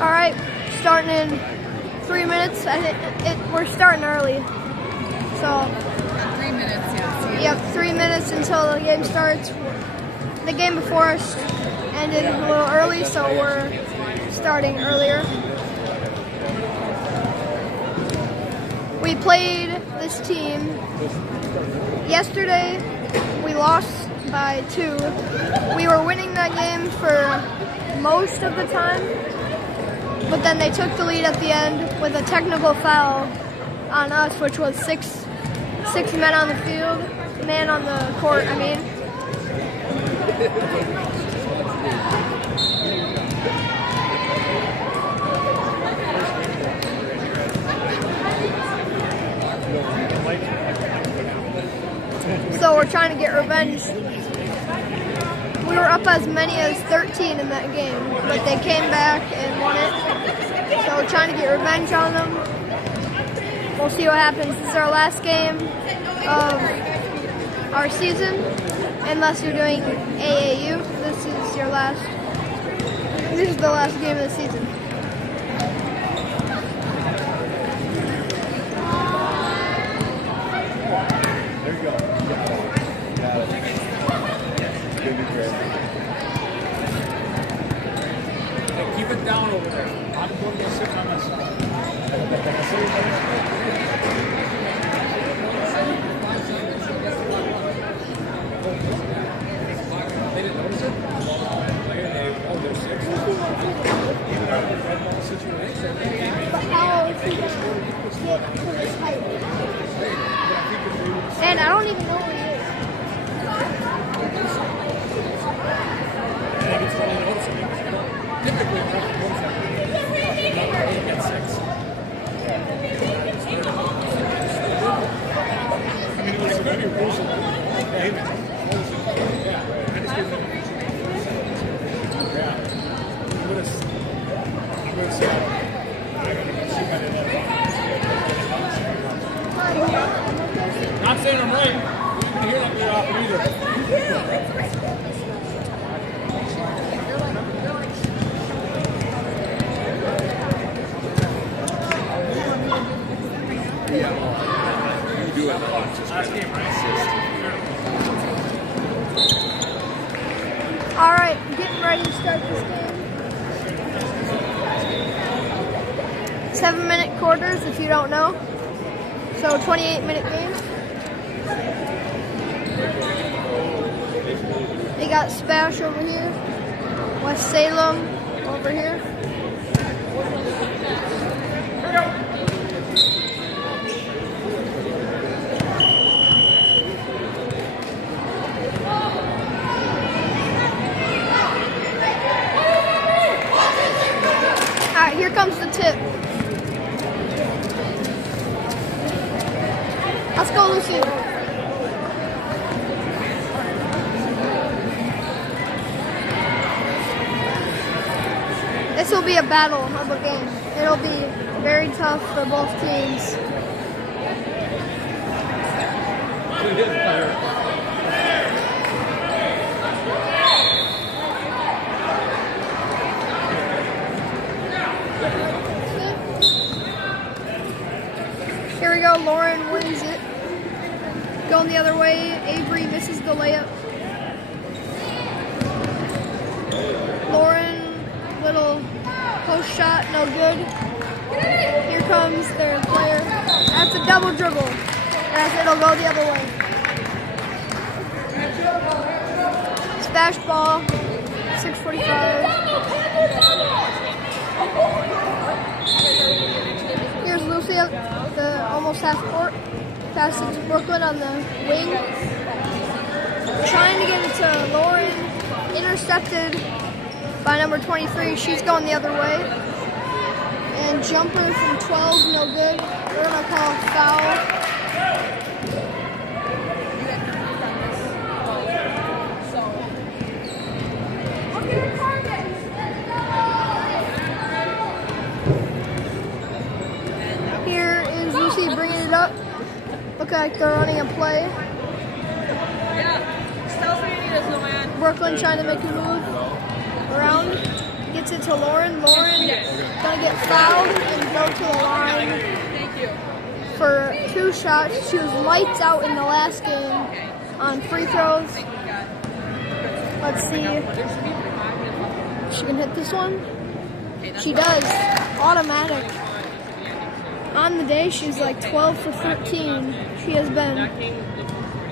All right, starting in 3 minutes. I think we're starting early, so 3 minutes. Yeah. yep, 3 minutes until the game starts. The game before us ended a little early, so we're starting earlier. We played this team yesterday. We lost by 2. We were winning that game for most of the time, but then they took the lead at the end with a technical foul on us, which was six men on the field, man on the court, I mean. So we're trying to get revenge. We were up as many as 13 in that game, but they came back and won it. So we're trying to get revenge on them. We'll see what happens. This is our last game of our season, unless you're doing AAU. This is the last game of the season. There you go. Got it. Good to great. Hey, keep it down over there. I'm going to sit on my side. They didn't notice it? Oh, there's 6. Even out of the red ball situation. But how is he get to this height? And I don't even know where he is. I think it's really noticeable. Typically, you get 6. I mean, it was very reasonable. Yeah. I just didn't know. Yeah. I'm going to say, not saying I'm right. You can hear that very often either. You do it. Last game, right? All right, getting ready to start this game. 7-minute quarters, if you don't know. So 28-minute games. They got Spash over here. West Salem over here. Alright, here comes the tip. Let's go, Lucy. This will be a battle of a game. It'll be very tough for both teams. Here we go, Lauren wins it. Going the other way, Avery misses the layup. Lauren, little post shot, no good. Here comes their player. That's a double dribble, as it'll go the other way. Smash ball, 6:45. Here's Lucy at the almost half court. Pass it to Brooklyn on the wing. Trying to get it to Lauren. Intercepted by number 23. She's going the other way. And jumper from 12, no good. We're going to call a foul. Here is Lucy bringing it up. Look like they're running a play. Brooklyn trying to make a move around. Gets Gets it to Lauren. Lauren gonna get fouled and go to the line for 2 shots. She was lights out in the last game on free throws. Let's see if she can hit this one. She does. Automatic. On the day, she's like 12 for 13. She has been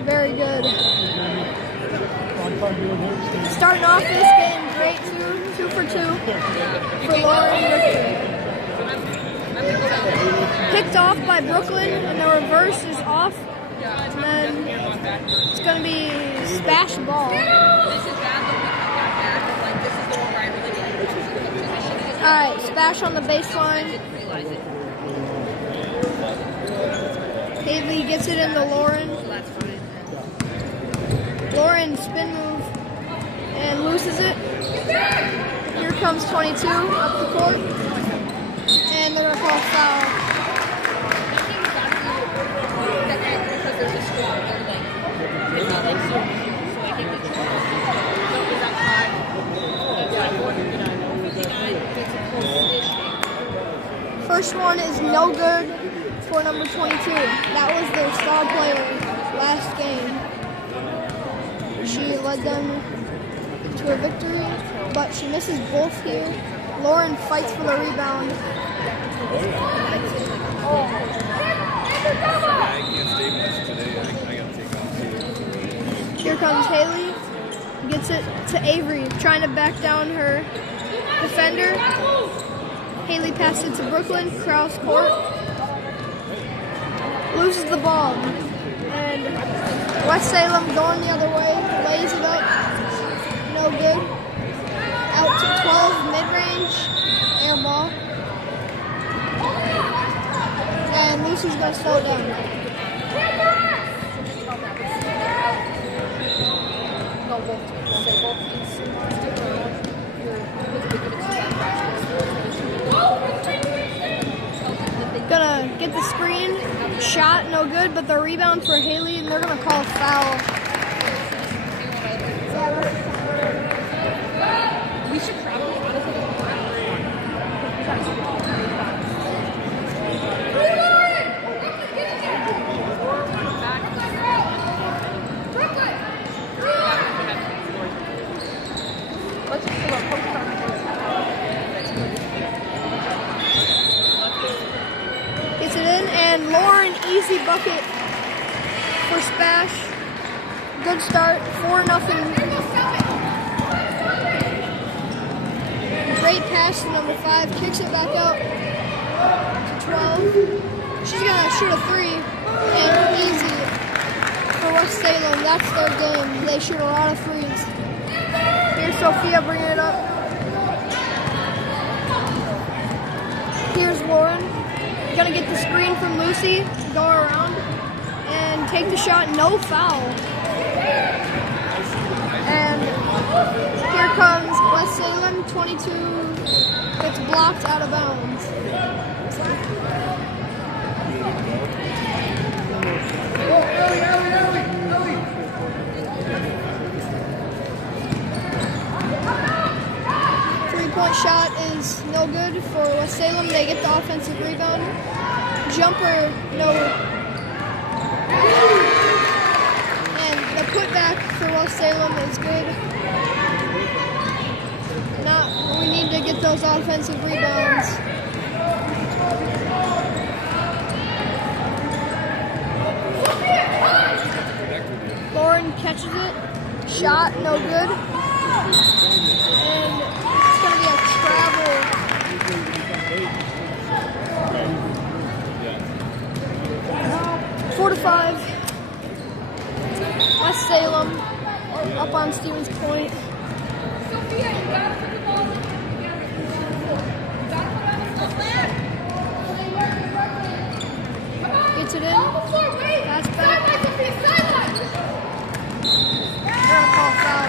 very good. Starting off this game, great 2 for 2 for Lauren. Picked off by Brooklyn, and the reverse is off. And then it's going to be smash ball. Alright, smash on the baseline. Haley gets it into Lauren. Lauren spin move and loses it. Here comes 22 up the court. And they're going to call foul. First one is no good for number 22. That was their star player last game. She led them to a victory, but she misses both here. Lauren fights for the rebound. Here comes Haley. Gets it to Avery, trying to back down her defender. Haley passed it to Brooklyn, cross court. Loses the ball. And West Salem going the other way, lays it up. No good. Out to 12, mid-range, air ball. And Lucy's going to slow down. Gonna get the screen, shot, no good, but the rebound for Haley, and they're gonna call a foul. We should probably Gets it in, and Lauren, easy bucket for Spash. Good start, 4-0. Great pass to number 5, kicks it back out to 12. She's gonna shoot a 3, and easy for West Salem. That's their game. They shoot a lot of 3s. Here's Sophia bringing it up. Here's Lauren. Gonna get the screen from Lucy, go around, and take the shot, no foul. And here comes West Salem, 22, gets blocked out of bounds. 3-point shot is no good for West Salem. They get the offensive rebound. Jumper, no. And the putback for West Salem is good. Now we need to get those offensive rebounds. Lauren catches it. Shot, no good. And it's going to be a travel. 4-5. West Salem up on Stevens Point. Gets it in. Pass back. They're gonna call foul.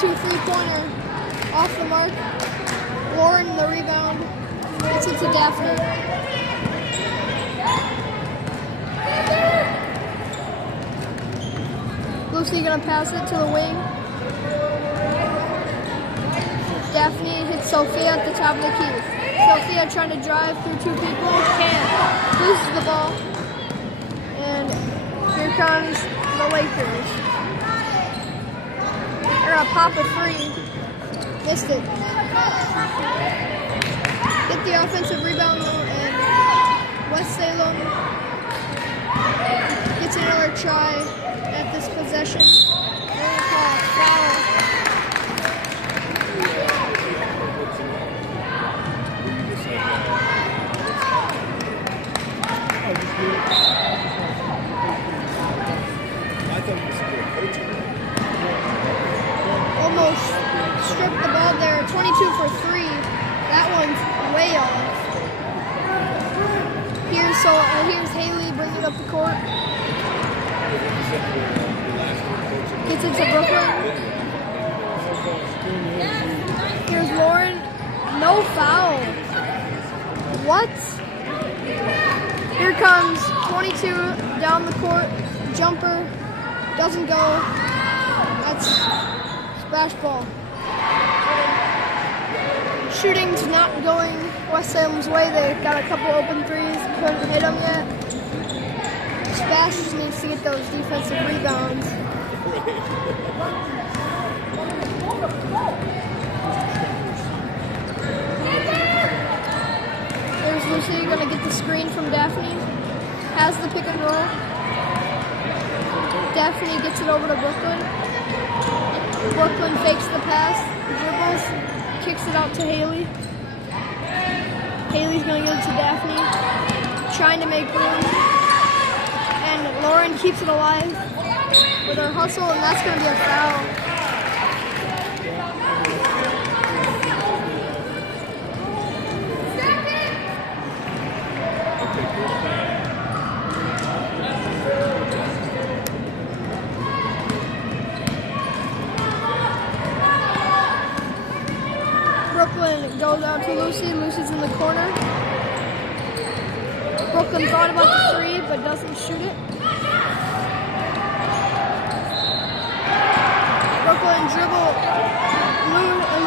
22 3-pointer off the mark. Lauren the rebound. Gets it to Daphne. Lucy gonna pass it to the wing. Daphne hits Sophia at the top of the key. Sophia trying to drive through two people. Can't. Loses the ball. And here comes the Lakers. They're gonna pop a three. Missed it. Get the offensive rebound though, and West Salem gets another try at this possession. They're gonna call a foul. Almost stripped the ball there. 22 for 3. That one's way off. Here's Haley bringing it up the court. Gets it to Brooklyn. Here's Lauren. No foul. What? Here comes 22 down the court. Jumper. Doesn't go. That's splash ball. Shooting's not going West Salem's way. They got a couple open threes. Couldn't hit them yet. Splash just needs to get those defensive rebounds. There's Lucy gonna get the screen from Daphne. Has the pick and roll. Daphne gets it over to Brooklyn. Brooklyn fakes the pass, dribbles, kicks it out to Haley. Haley's gonna give it to Daphne, trying to make room. And Lauren keeps it alive with her hustle, and that's gonna be a foul. Brooklyn goes out to Lucy. Lucy's in the corner. Brooklyn thought about the three, but doesn't shoot it. Brooklyn dribble.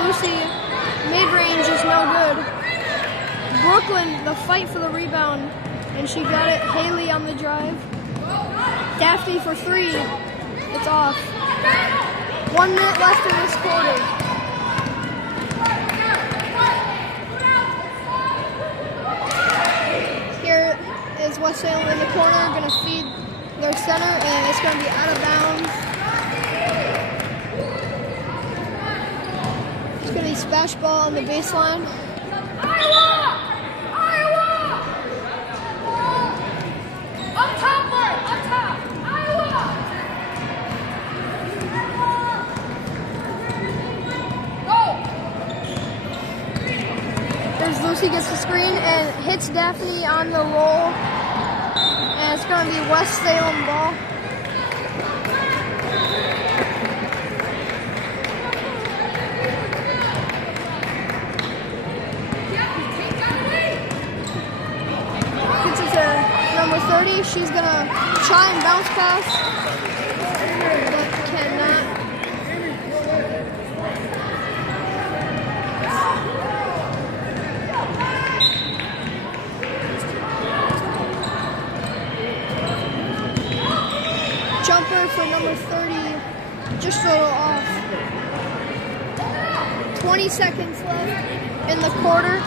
Lucy mid-range is no good. Brooklyn, the fight for the rebound, and she got it. Haley on the drive. Daphne for three. It's off. 1 minute left in this quarter. Is West Salem in the corner, going to feed their center, and it's going to be out of bounds. It's going to be splash ball on the baseline. Iowa! Up top, Mark! Up top! Iowa! Go! There's Lucy gets the screen and hits Daphne on the roll. And it's going to be West Salem ball. Gets it to number 30. She's going to try and bounce pass, but cannot. Jumper for number 30, just a little off. 20 seconds left in the quarter.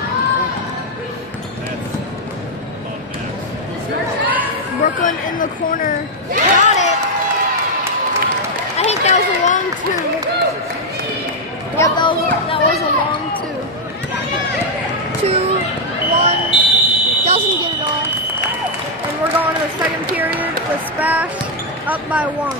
Brooklyn in the corner. Got it. I think that was a long two. Yep, that was a long two. 2-1. Doesn't get it off. And we're going to the second period with Spash up by 1.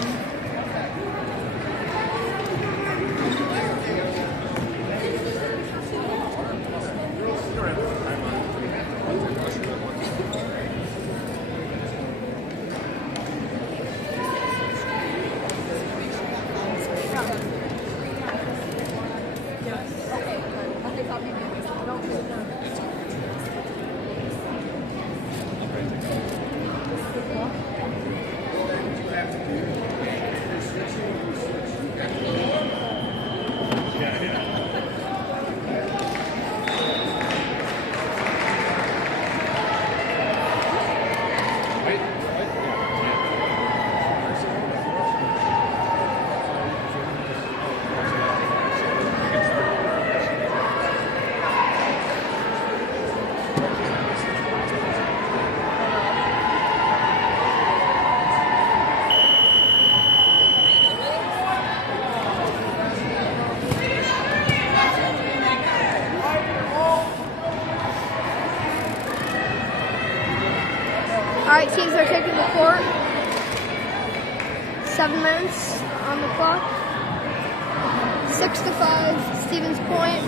6-5, Stevens point.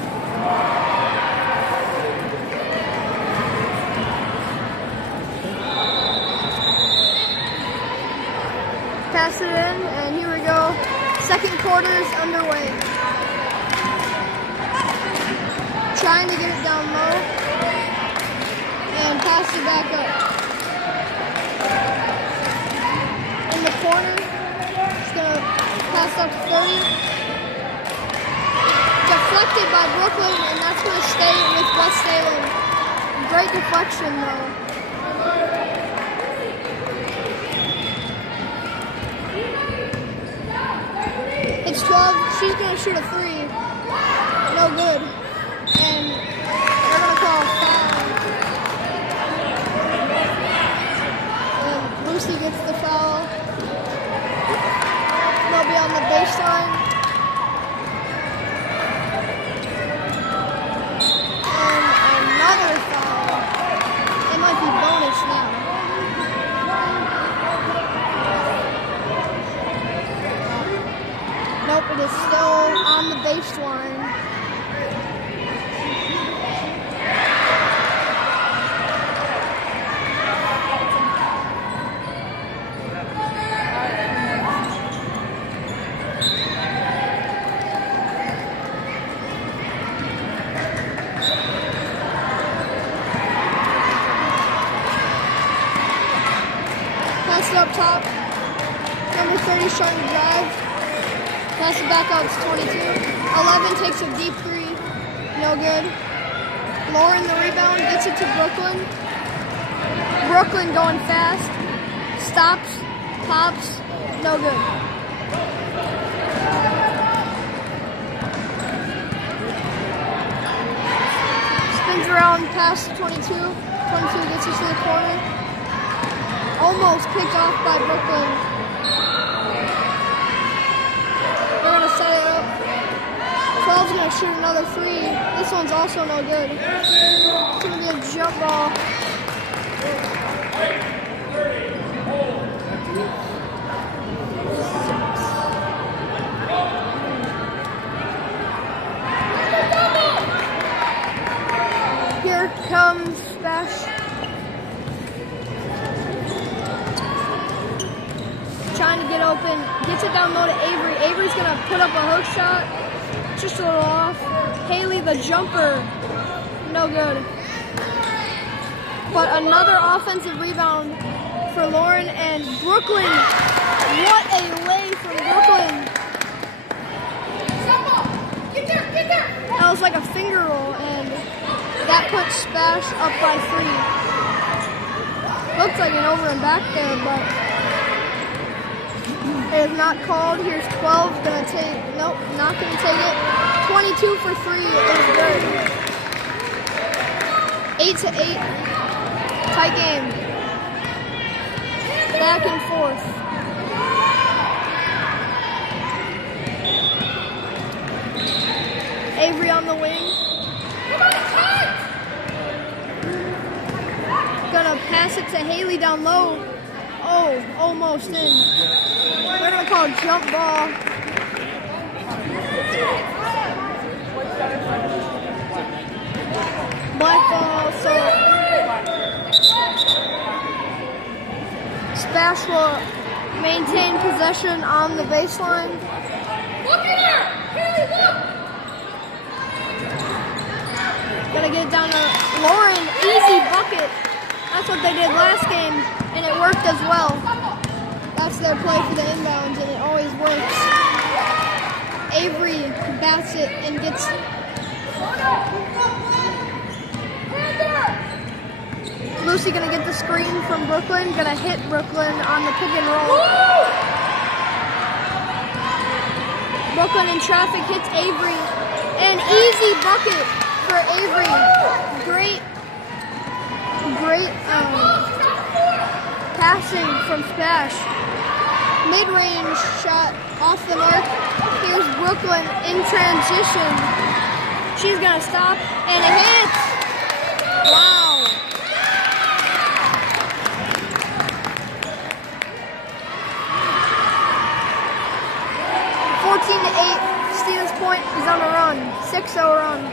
Pass it in, and here we go. Second quarter's underway. Trying to get it down low, and pass it back up. In the corner, just gonna pass up to 30. Deflected by Brooklyn, and that's gonna stay with West Salem. Great deflection though. It's 12, she's gonna shoot a 3. No good. And they're gonna call a foul. And Lucy gets the foul. They'll be on the baseline. And another foul. It might be bonus now. Nope, it is still on the baseline. Pass it up top. Number 30 starting to drive. Pass it back out to 22. 11 takes a deep 3. No good. Lauren the rebound, gets it to Brooklyn. Brooklyn going fast. Stops, pops, no good. Spins around past 22. 22 gets us to the corner. Almost picked off by Brooklyn. They're gonna set it up. 12's gonna shoot another 3. This one's also no good. It's gonna be a jump ball. Here comes Spash. Trying to get open, gets it down low to Avery. Avery's gonna put up a hook shot, just a little off. Haley the jumper, no good. But another offensive rebound for Lauren and Brooklyn. What a lay from Brooklyn. Get there! That was like a finger roll, and that puts Spash up by 3. Looks like an over and back there, but it is not called. Here's 12, gonna take, nope, not gonna take it. 22 for 3 is good. 8-8, tight game. Back and forth. Avery on the wing. Gonna pass it to Haley down low. Oh, almost in. We're gonna call a jump ball. Black ball, so Spash will maintain possession on the baseline. Look at her! Haley, look! Gotta get it down to Lauren. Easy bucket. That's what they did last game, and it worked as well. That's their play for the inbounds, and it always works. Avery bats it and gets. Lucy gonna get the screen from Brooklyn. Gonna hit Brooklyn on the pick and roll. Brooklyn in traffic hits Avery. An easy bucket for Avery. Great passing from Spash. Mid-range shot off the mark. Here's Brooklyn in transition. She's gonna stop and it hits. Wow. point. He's on a run. 6-0 run.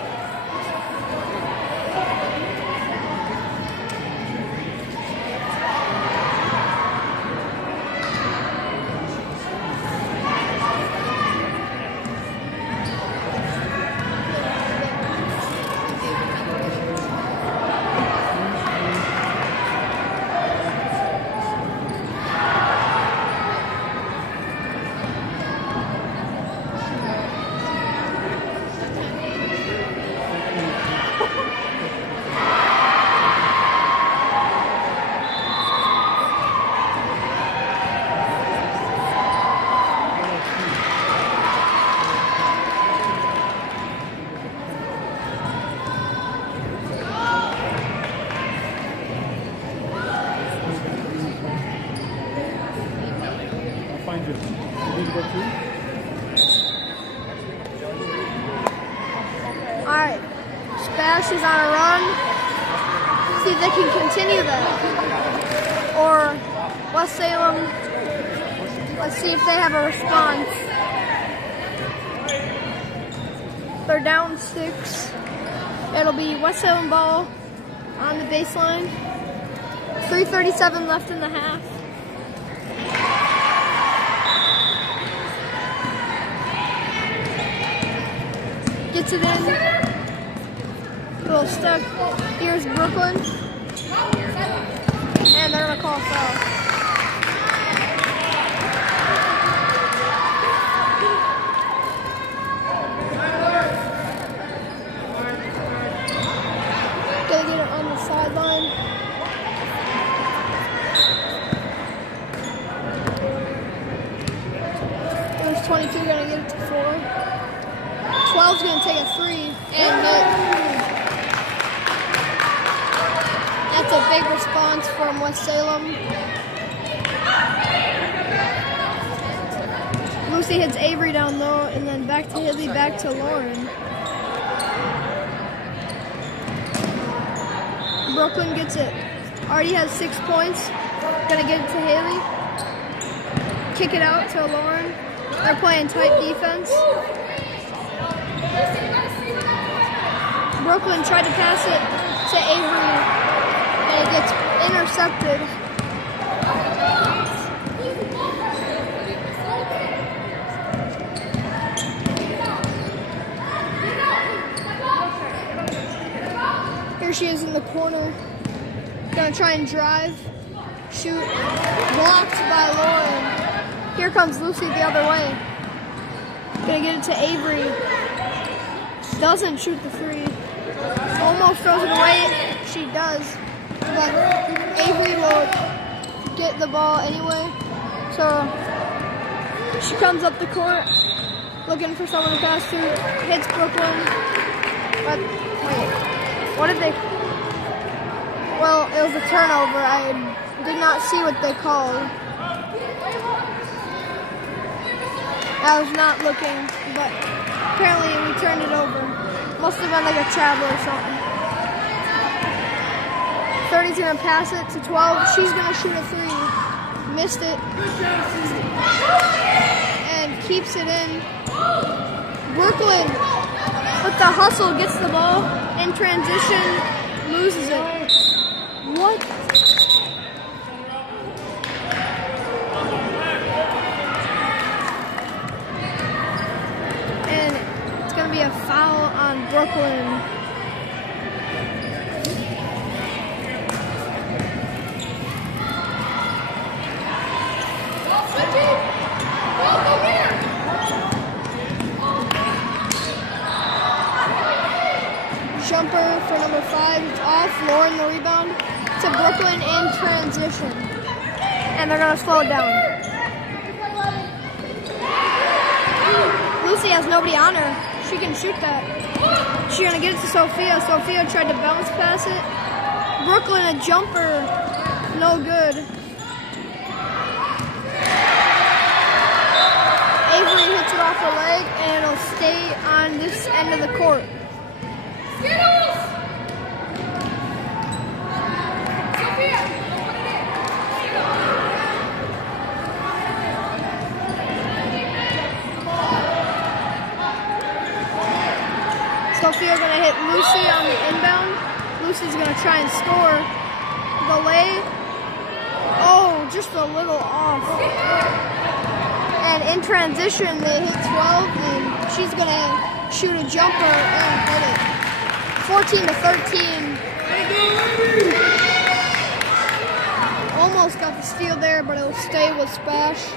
Find you. You need to go through? Alright. Spash is on a run. See if they can continue that. Or West Salem. Let's see if they have a response. They're down 6. It'll be West Salem ball on the baseline. 3:37 left in the half. Gets it in. Little step. Here's Brooklyn. And they're going to call a foul. Gonna get it on the sideline. There's 22 gonna get it to 4. 12's gonna take a 3 and hit. That's a big response from West Salem. Lucy hits Avery down low, and then back to Hilly, back to Lauren. Brooklyn gets it. Already has 6 points. Gonna get it to Haley. Kick it out to Lauren. They're playing tight defense. Brooklyn tried to pass it to Avery, and it gets intercepted. Here she is in the corner. Gonna try and drive. Shoot. Blocked by Lauren. Here comes Lucy the other way. Gonna get it to Avery. Doesn't shoot the 3. Almost throws it away. She does. But Avery will get the ball anyway. So she comes up the court looking for someone to pass to. Hits Brooklyn. But wait. What did they? Well, it was a turnover. I did not see what they called. I was not looking, but apparently we turned it over. Must have been like a travel or something. 30's gonna pass it to 12. She's gonna shoot a 3. Missed it. And keeps it in. Brooklyn with the hustle gets the ball in transition, loses it. What? And it's gonna be a foul on Brooklyn. Jumper for number 5. It's off. Lauren the rebound to Brooklyn in transition. And they're going to slow it down. Lucy has nobody on her. She can shoot that. She's going to get it to Sophia. Sophia tried to bounce pass it. Brooklyn, a jumper. No good. Avery hits it off her leg, and it'll stay on this end of the court. Sophia gonna hit Lucy on the inbound. Lucy's gonna try and score. The lay. Oh, just a little off. And in transition, they hit 12, and she's gonna shoot a jumper and hit it. 14-13. Almost got the steal there, but it'll stay with Spash.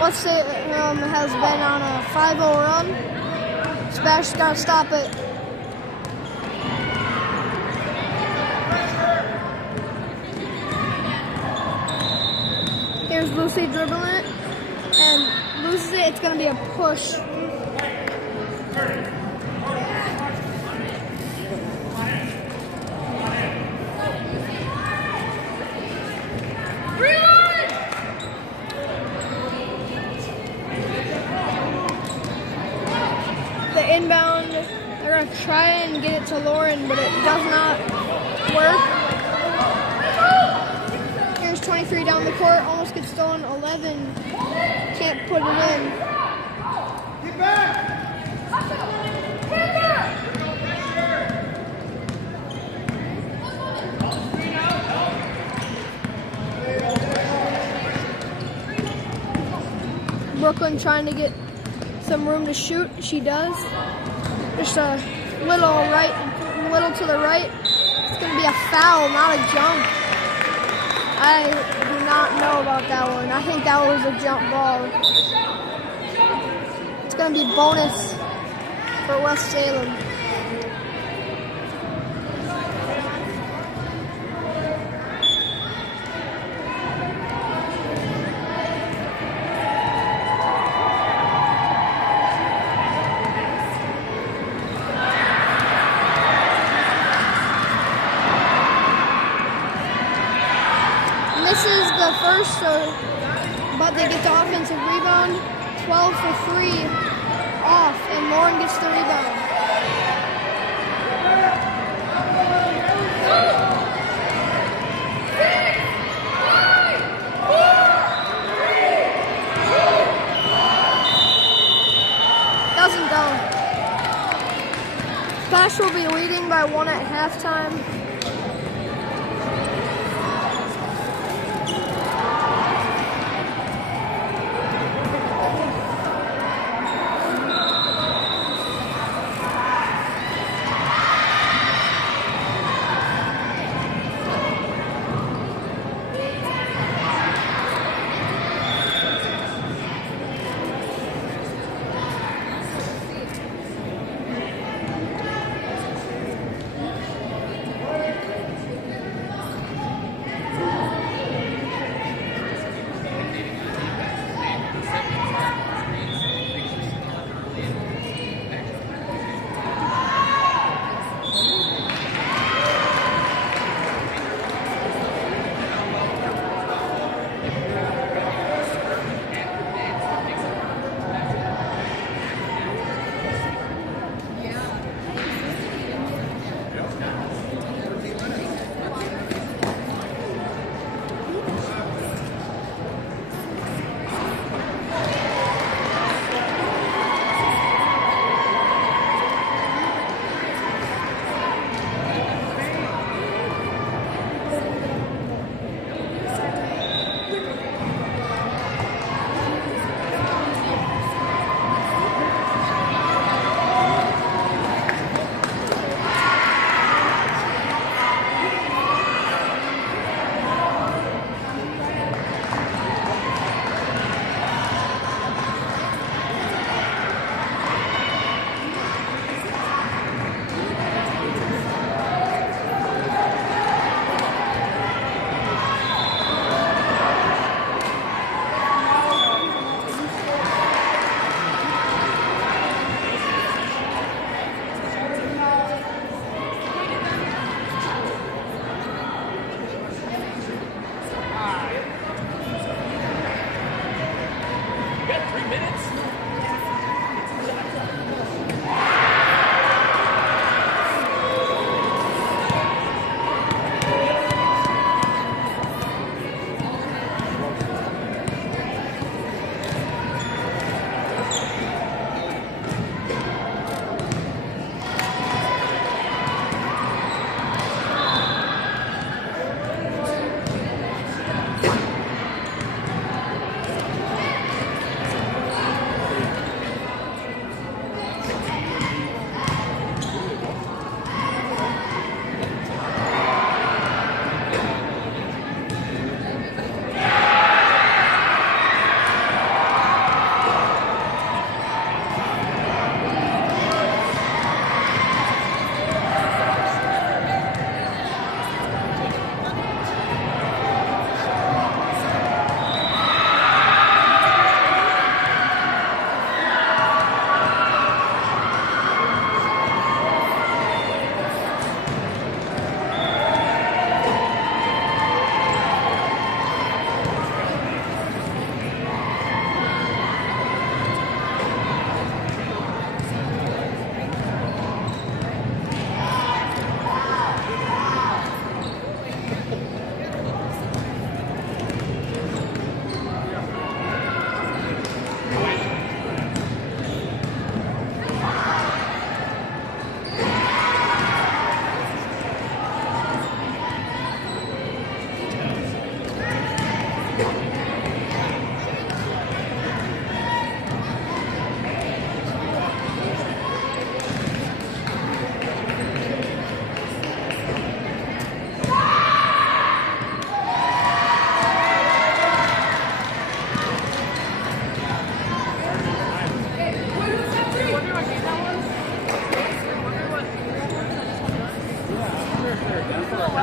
West Salem has been on a 5-0 run. Spash got to stop it. Here's Lucy dribbling it and loses it. It's going to be a push. The inbound, they're going to try and get it to Lauren, but it does not work. Here's 23 down the court, almost gets stolen. 11, can't put it in. Get back! Brooklyn trying to get some room to shoot. She does. Just a little to the right. It's going to be a foul, not a jump. I do not know about that one. I think that was a jump ball. It's going to be bonus for West Salem. Misses the first, but they get the offensive rebound. 12 for 3 off, and Lauren gets the rebound. Doesn't go. Spash will be leading by 1 at halftime.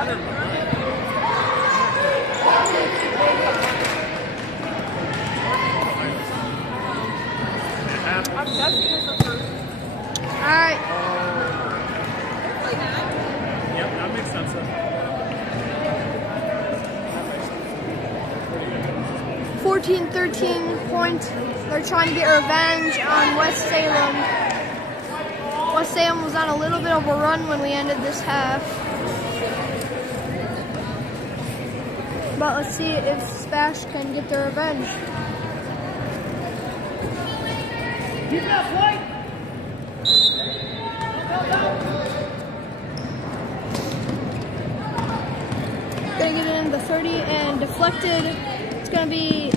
Alright. Yep, that makes sense. 14-13 points. They're trying to get revenge on West Salem. West Salem was on a little bit of a run when we ended this half. But let's see if Spash can get their revenge. Keep it up, White. Gonna get it in the 30 and deflected. It's gonna be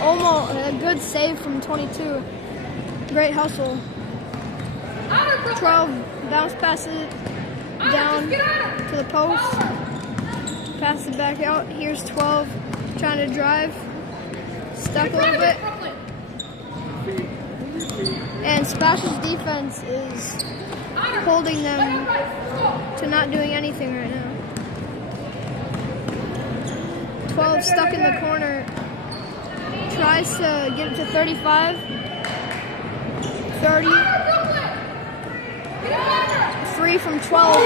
almost a good save from 22. Great hustle. 12 bounce passes down to the post. Pass it back out. Here's 12 trying to drive. Stuck a little bit. And Spash's defense is holding them to not doing anything right now. 12 stuck in the corner. Tries to get it to 35. 30. 3 from 12.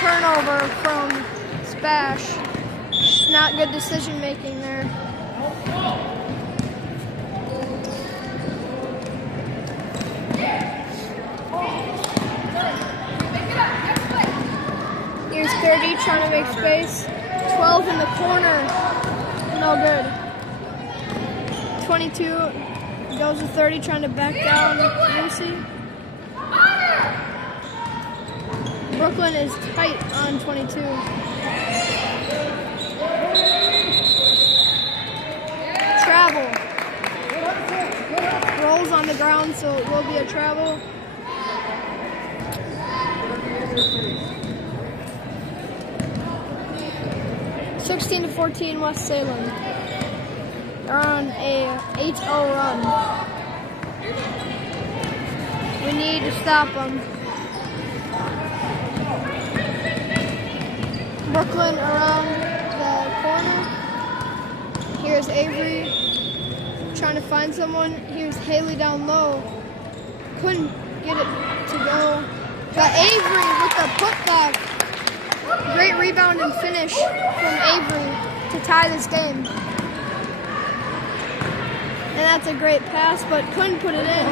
Turnover from Spash. Just not good decision making there. Here's 30 trying to make space. 12 in the corner. No good. 22 goes to 30 trying to back down Lucy. Brooklyn is tight on 22. Travel. Rolls on the ground, so it will be a travel. (16-14) West Salem. They're on a 8-0 run. We need to stop them. Brooklyn around the corner. Here's Avery trying to find someone. Here's Haley down low. Couldn't get it to go. Got Avery with the putback. Great rebound and finish from Avery to tie this game. And that's a great pass, but couldn't put it in.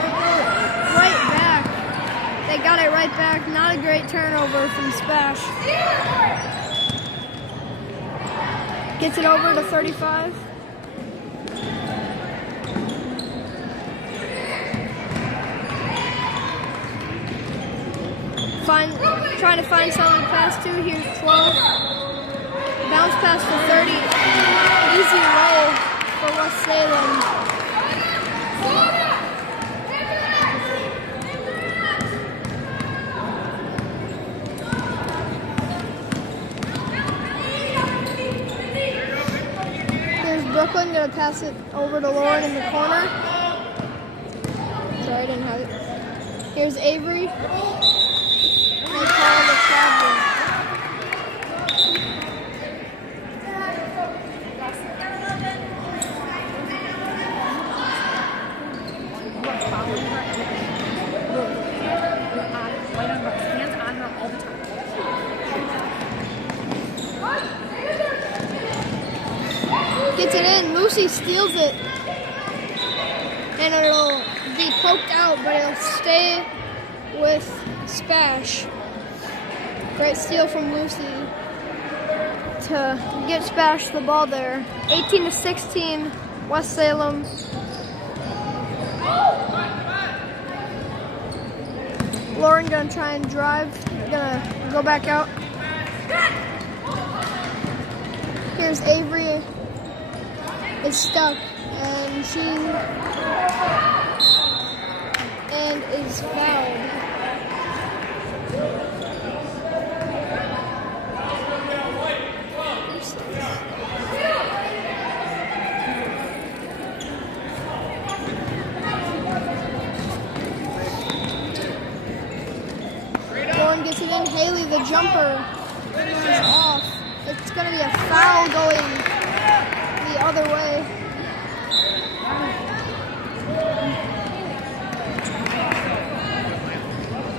Right back. They got it right back. Not a great turnover from Spash. Gets it over to 35. Trying to find someone to pass to. Here's 12. Bounce pass to 30. Easy roll for West Salem. Brooklyn gonna pass it over to Lauren in the corner. Sorry, I didn't have it. Here's Avery. They call the travel. Gets it in. Lucy steals it. And it'll be poked out, but it'll stay with Spash. Great steal from Lucy to get Spash the ball there. 18-16, West Salem. Lauren gonna try and drive. Gonna go back out. Here's Avery. Is stuck and is fouled. giving Haley the jumper is off. It's going to be a foul going the other way.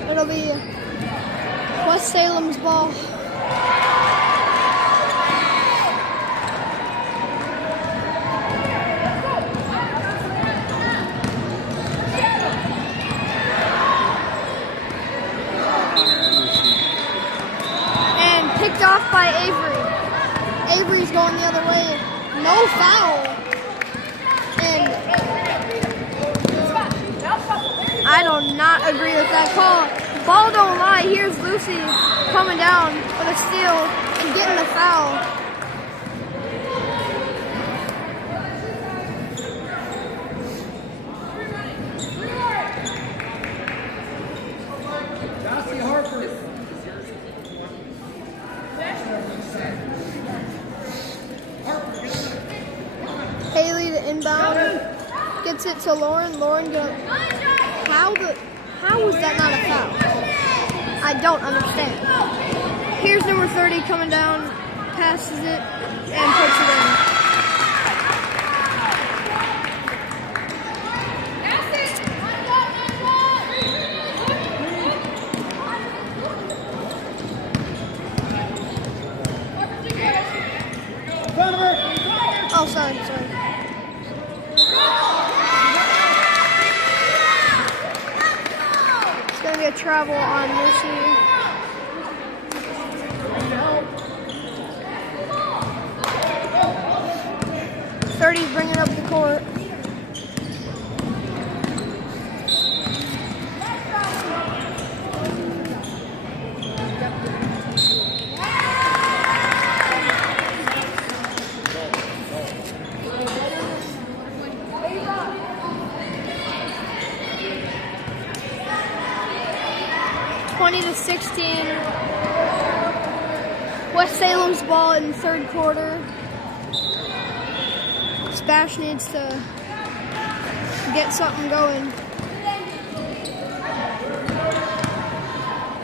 It'll be West Salem's ball. And picked off by Avery. Avery's going the other way. No foul. And I do not agree with that call. Ball don't lie. Here's Lucy coming down with a steal and getting the foul. Haley the inbound gets it to Lauren. Lauren goes. How was that not a foul? I don't understand. Here's number 30 coming down, passes it, and puts it in. Oh, sorry. It's going to be a travel on Lucy. Bringing up the court. To 16. West Salem's ball in the third quarter. Spash needs to get something going.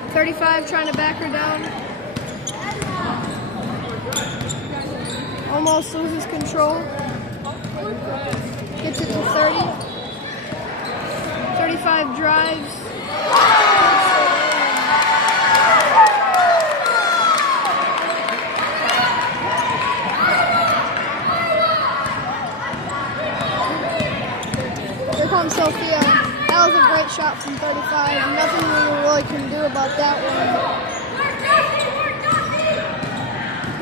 35 trying to back her down. Almost loses control. Gets it to 30. 35 drives. Sophia, that was a great shot from 35. Nothing we really can do about that one.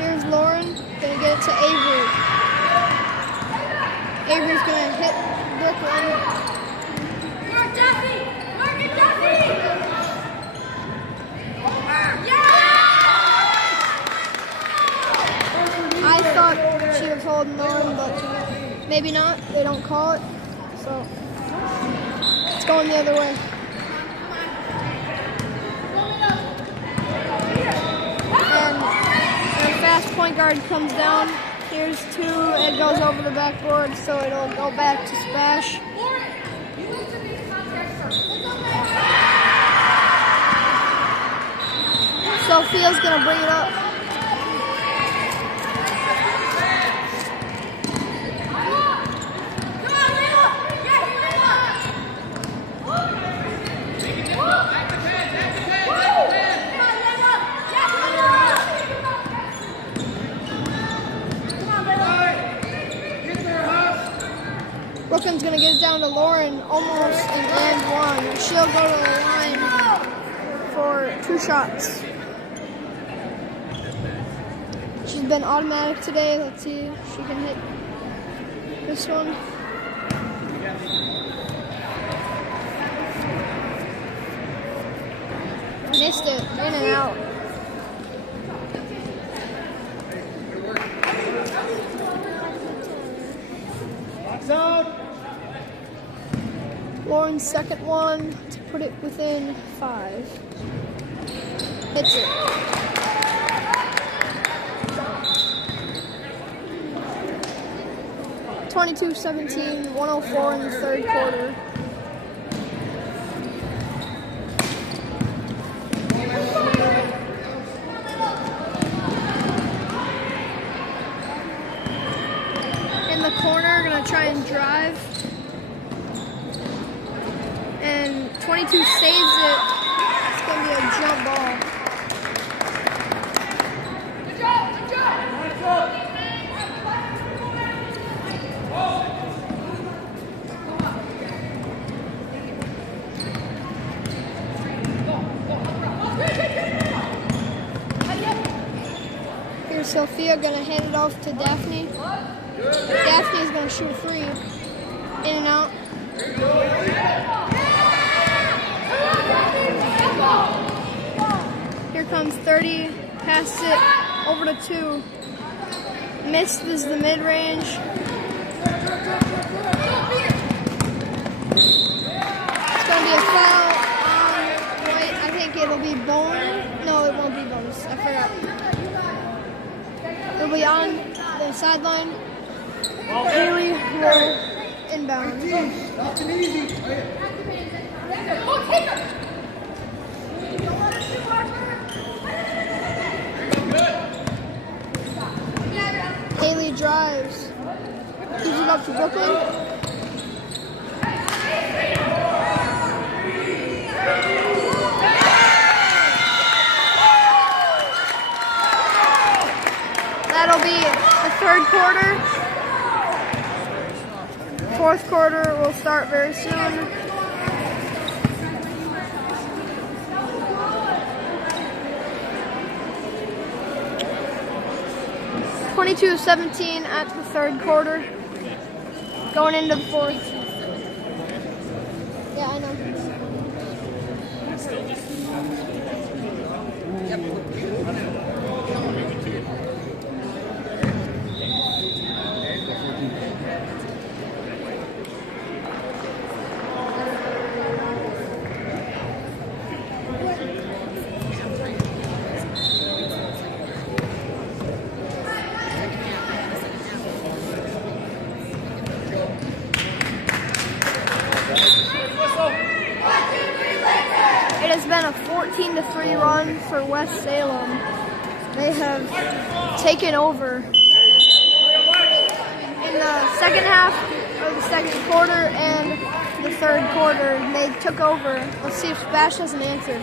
Here's Lauren, gonna get it to Avery. Avery's gonna hit Brooklyn. I thought she was holding on, but maybe not. They don't call it, so. Going the other way. And a fast point guard comes down. Here's two. It goes over the backboard, so it'll go back to Spash. Sophia's gonna bring it up. Brooklyn's gonna get it down to Lauren, almost an and one. She'll go to the line for 2 shots. She's been automatic today. Let's see if she can hit this one. Missed it, in and out. Lauren's second one to put it within 5. Hits it. (22-17), 104 in the third quarter. try and drive. And 22 saves it. It's going to be a jump ball. Good job, good job. Here's Sophia going to hand it off to Daphne. Daphne is going to shoot free. In and out. Here comes 30. Passed it over to 2. Missed is the mid-range. It's going to be a foul on White. I think it'll be bonus. No, it won't be bonus. I forgot. It'll be on the sideline. Haley will inbound. Haley drives. Gives it up to Brooklyn. That'll be the third quarter. Fourth quarter will start very soon. (22-17) at the third quarter. Going into the fourth. Yeah, I know. It has been a 14-3 run for West Salem. They have taken over. In the second half of the second quarter and the third quarter, they took over. Let's see if Bash has an answer.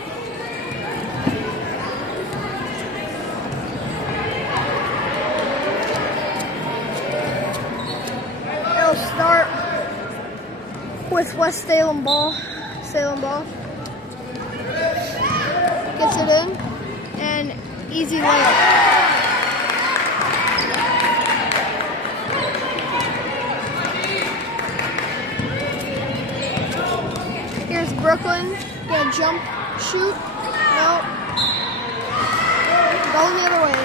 It'll start with West Salem ball. Salem ball. Gets it in, and easy layup. Here's Brooklyn, gonna jump, shoot, no, going the other way.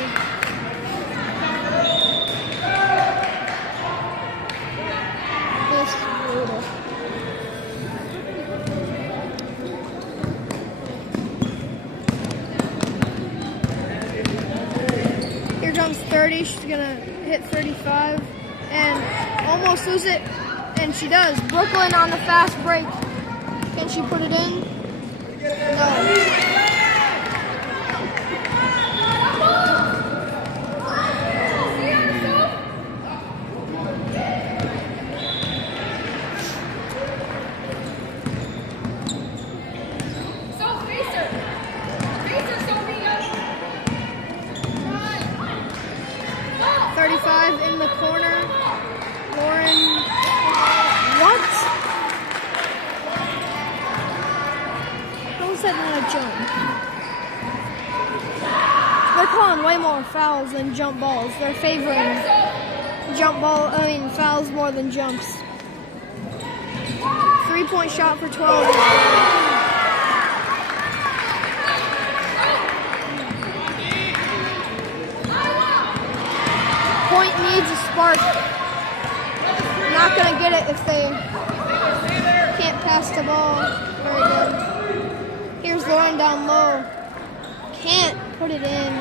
This is brutal. Here comes 30, she's gonna hit 35 and almost lose it, and she does. Brooklyn on the fast break. Can she put it in? No. In the corner, Lauren, what? How was that not a jump? They're calling way more fouls than jump balls. They're favoring fouls more than jumps. 3-point shot for 12. Point needs a spark. Not going to get it if they can't pass the ball very good. Here's Lauren down low. Can't put it in.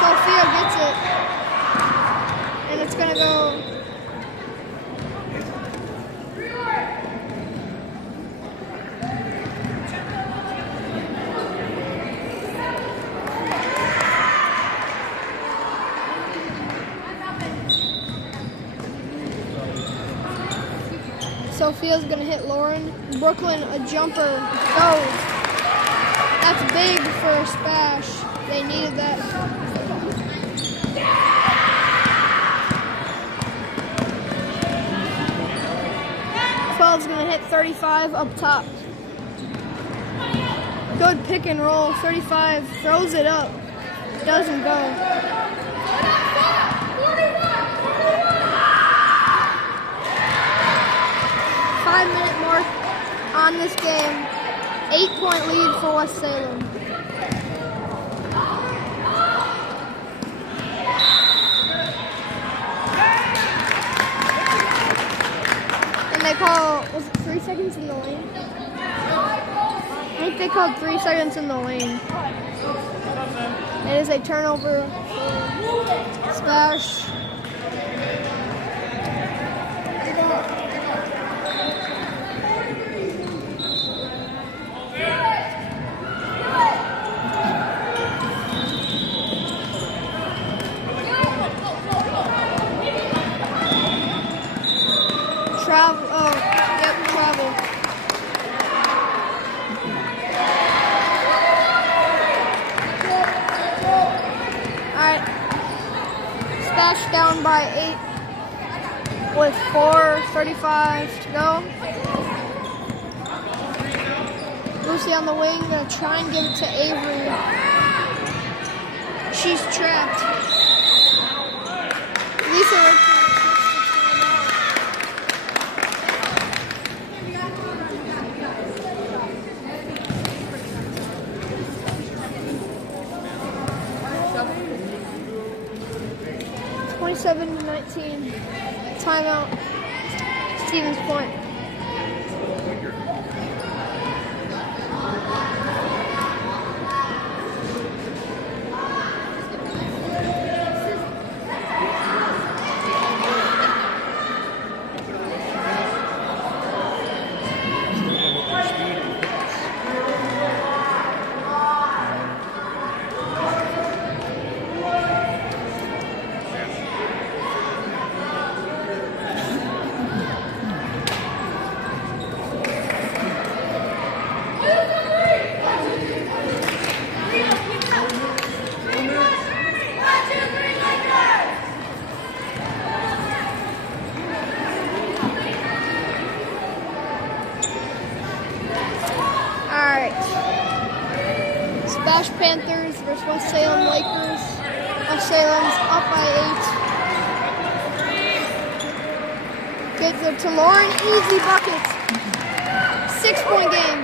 Sophia gets it. And it's going to go. Sophia's gonna hit Lauren. Brooklyn, a jumper, goes. That's big for a smash. They needed that. Is gonna hit 35 up top. Good pick and roll. 35 throws it up. Doesn't go. 5-minute mark on this game. 8-point lead for West Salem. They call, was it 3 seconds in the lane? I think they called 3 seconds in the lane. It is a turnover. Smash. Travel, oh, yep, travel. Alright. Smash down by 8 with 4:35 to go. Lucy on the wing, gonna try and give it to Avery. She's trapped. Lisa 27-19. Timeout. Stevens Point. Splash Panthers versus West Salem Lakers. West Salem's up by 8. Gets it to Lauren, easy buckets. 6-point game.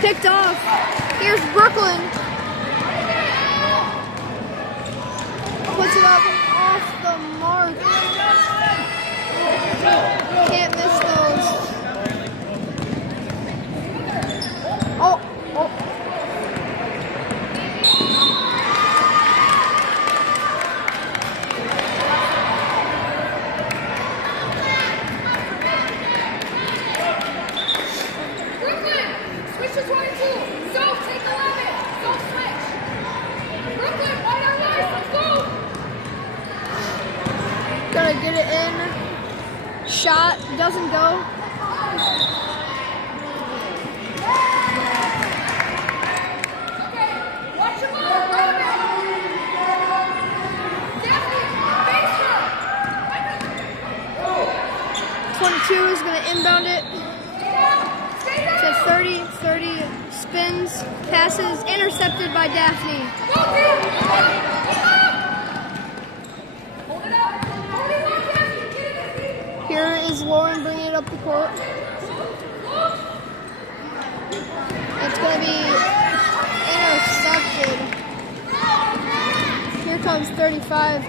Picked off. Here's Brooklyn. Puts it up off the mark. Can't miss those. Oh. Gonna get it in. Shot doesn't go. Is going to inbound it to 30 spins, passes, intercepted by Daphne. Here is Lauren bringing it up the court. It's going to be intercepted. Here comes 35.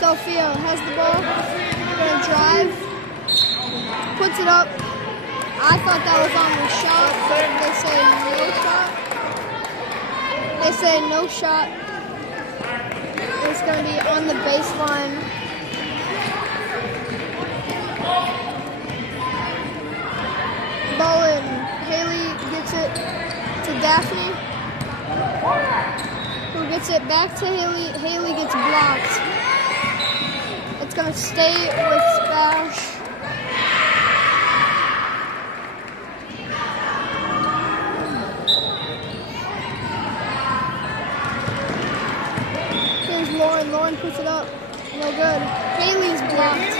Sophia has the ball. Gonna drive. puts it up. I thought that was on the shot, but they say no shot. They say no shot. It's going to be on the baseline. Ball in. Haley gets it to Daphne, who gets it back to Haley. Haley gets blocked. It's going to stay with Spash. Here's Lauren. Lauren puts it up. No good. Haley's blocked.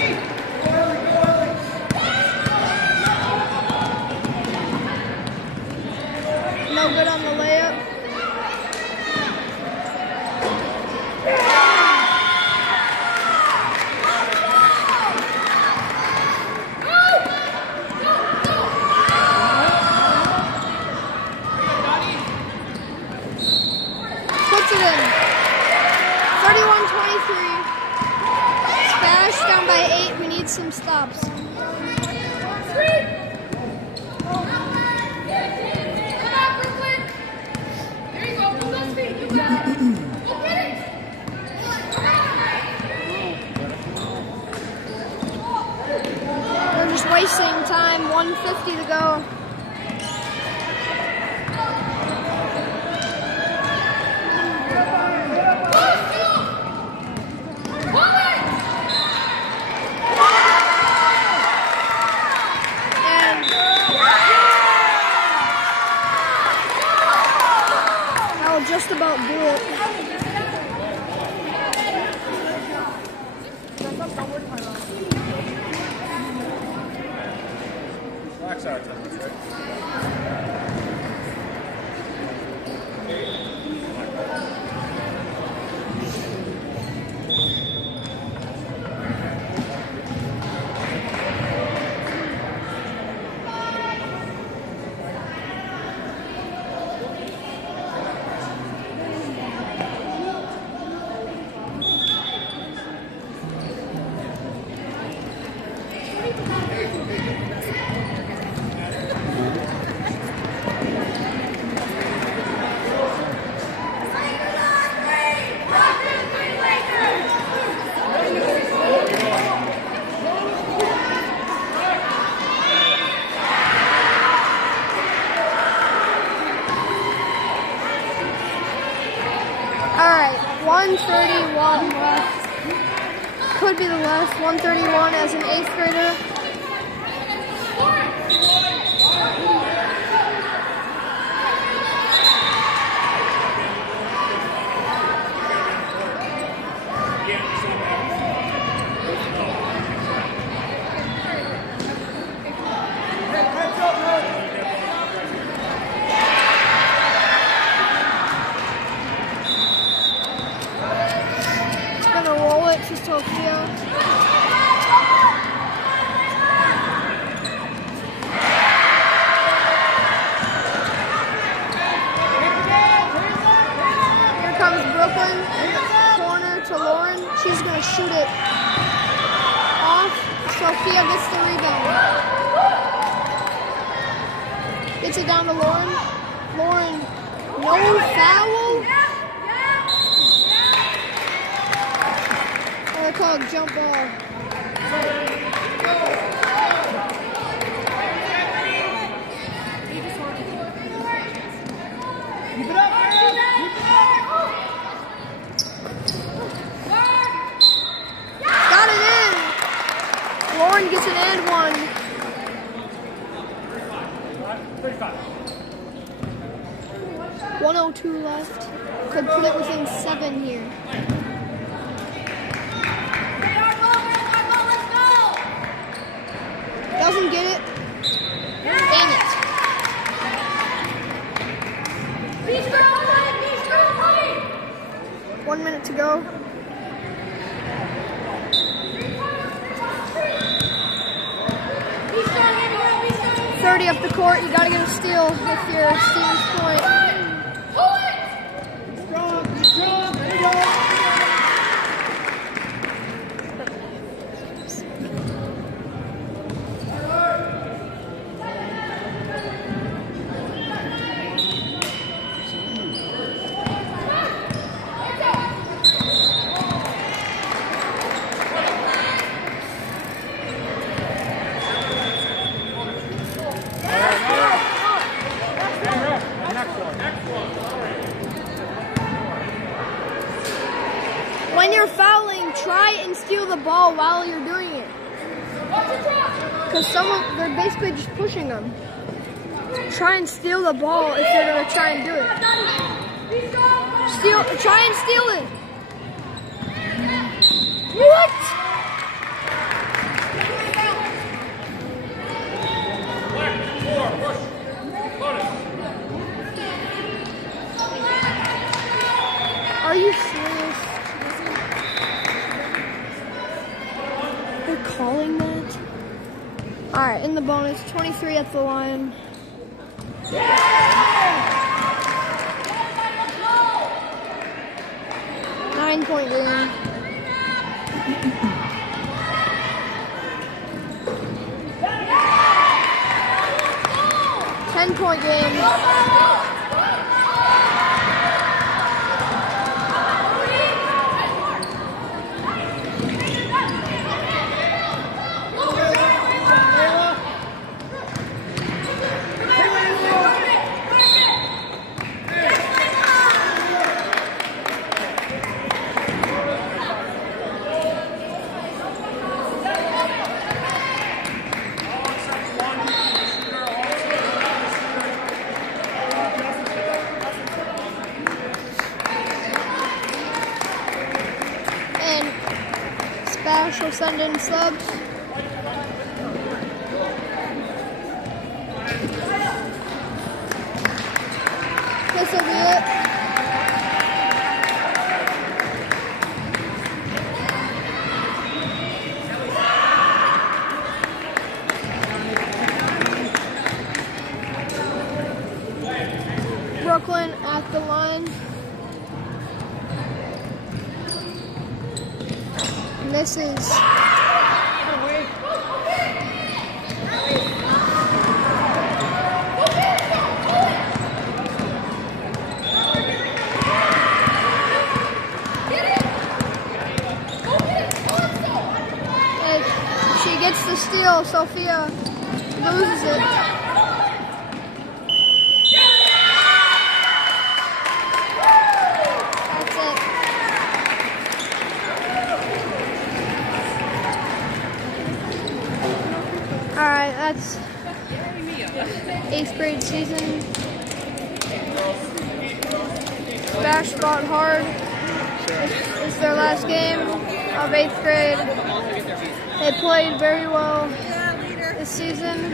No good on the layup. Puts it in. 31-23. Spash down by 8. We need some stops. We're just wasting time. 1:50 to go. And that'll just about do it. Max out 10 minutes, right? Alright, 1:31 left. Could be the last. 1:31 as an 8th grader. Gonna roll it to Sophia. Here comes Brooklyn. Corner to Lauren. She's gonna shoot it off. Sophia gets the rebound. Gets it down to Lauren. Lauren, no foul. They're called jump ball. Keep it up, Got it in. Lauren gets an and one. 35. 1:02 left. Could put it within 7 here. Doesn't get it. Dang it. 1 minute to go. .30 up the court. You gotta get a steal if you're Stevens Point. Because they're basically just pushing them. Try and steal the ball if they're going to try and do it. Try and steal it. What? Are you serious? They're calling that? Alright, in the bonus, 23 at the line. 9-point game. Ten-point game. Bash will send in subs. This will be it. Brooklyn at the line. This is she gets the steal, Sophia loses it. That's it. Alright, that's 8th grade season. Bash fought hard. It's their last game of 8th grade. They played very well this season.